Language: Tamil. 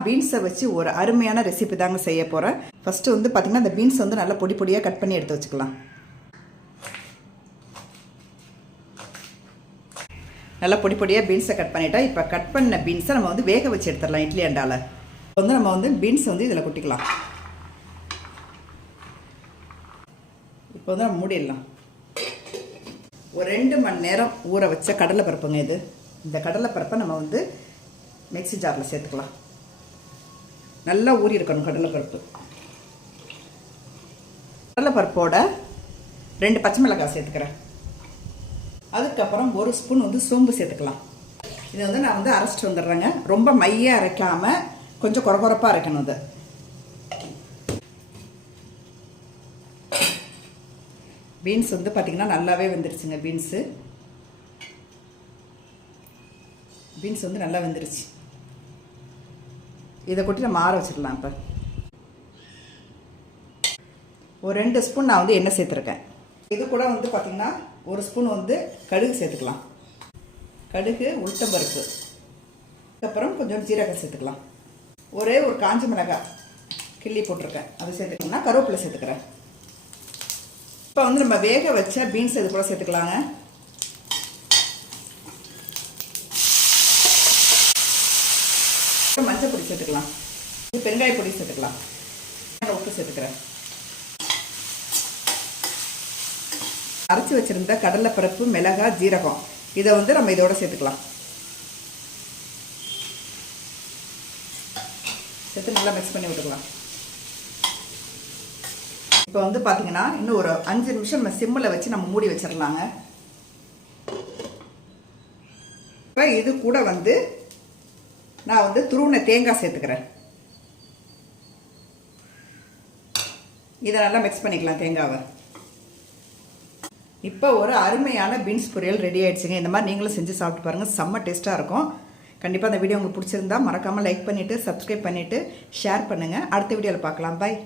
பீன்ஸை வச்சு ஒரு அருமையான ரெசிபி தாங்க செய்ய போகிறேன். ஃபஸ்ட்டு வந்து பார்த்திங்கன்னா இந்த பீன்ஸ் வந்து நல்லா பொடி பொடியாக கட் பண்ணி எடுத்து வச்சுக்கலாம். நல்லா பொடி பொடியாக பீன்ஸை கட் பண்ணிட்டா இப்போ கட் பண்ண பீன்ஸை நம்ம வந்து வேக வச்சு எடுத்துடலாம் இட்லி அண்டாவில். இப்போ வந்து நம்ம வந்து பீன்ஸ் வந்து இதில் கொட்டிக்கலாம். இப்போ வந்து நம்ம மூடிடலாம். ஒரு 2 மணி நேரம் ஊற வச்ச கடலைப்பருப்புங்க இது. இந்த கடலைப்பருப்பை நம்ம வந்து மிக்ஸி ஜாரில் சேர்த்துக்கலாம். நல்லா ஊறி இருக்கணும் கடலைப்பருப்பு. கடலைப்பருப்போட 2 பச்சை மிளகாய் சேர்த்துக்கிறேன். அதுக்கப்புறம் 1 ஸ்பூன் வந்து சோம்பு சேர்த்துக்கலாம். இதை வந்து நான் வந்து அரைச்சிட்டு வந்துடுறேங்க. ரொம்ப மையாக அரைக்காமல் கொஞ்சம் குறகுறப்பாக அரைக்கணும். அது பீன்ஸ் வந்து பார்த்திங்கன்னா நல்லாவே வெந்துருச்சுங்க. பீன்ஸ் வந்து நல்லா வெந்துருச்சு. இதை கொட்டி நம்ம ஆற வச்சுக்கலாம். இப்போ ஒரு 2 ஸ்பூன் நான் வந்து எண்ணெய் சேர்த்துருக்கேன். இது கூட வந்து பார்த்திங்கன்னா 1 ஸ்பூன் வந்து கடுகு சேர்த்துக்கலாம். கடுகு, உளுத்தம்பருப்பு, அதுக்கப்புறம் கொஞ்சம் ஜீரகம் சேர்த்துக்கலாம். ஒரே ஒரு காஞ்ச மிளகாய் கிள்ளி போட்டிருக்கேன், அதை சேர்த்துக்கணும்னா கருவேப்பிலை சேர்த்துக்கிறேன். இப்போ வந்து நம்ம வேக வச்ச பீன்ஸ் இது கூட சேர்த்துக்கலாங்க. மஞ்சள் பொடி சேர்த்துக்கலாம். பெருங்காய பொடி சேர்த்துக்கலாம். உப்பு சேர்த்துக்கிறேன். அரைச்சி வச்சிருந்த கடலைப்பருப்பு, மிளகாய், ஜீரகம் இதை வந்து நம்ம இதோட சேர்த்துக்கலாம். சேர்த்து நல்லா மிக்ஸ் பண்ணி விட்டுக்கலாம். இப்போ வந்து பார்த்தீங்கன்னா இன்னும் ஒரு 5 நிமிஷம் நம்ம சிம்மில் வச்சு நம்ம மூடி வச்சிடலாங்க. இப்போ இது கூட வந்து நான் வந்து துருவின தேங்காய் சேர்த்துக்கிறேன். இதை நல்லா மிக்ஸ் பண்ணிக்கலாம் தேங்காவை. இப்போ ஒரு அருமையான பீன்ஸ் பொரியல் ரெடி ஆயிடுச்சுங்க. இந்த மாதிரி நீங்களும் செஞ்சு சாப்பிட்டு பாருங்கள். செம்ம டேஸ்ட்டாக இருக்கும். கண்டிப்பாக அந்த வீடியோ உங்களுக்கு பிடிச்சிருந்தா மறக்காமல் லைக் பண்ணிவிட்டு சப்ஸ்கிரைப் பண்ணிவிட்டு ஷேர் பண்ணுங்கள். அடுத்த வீடியோவில் பார்க்கலாம். பாய்.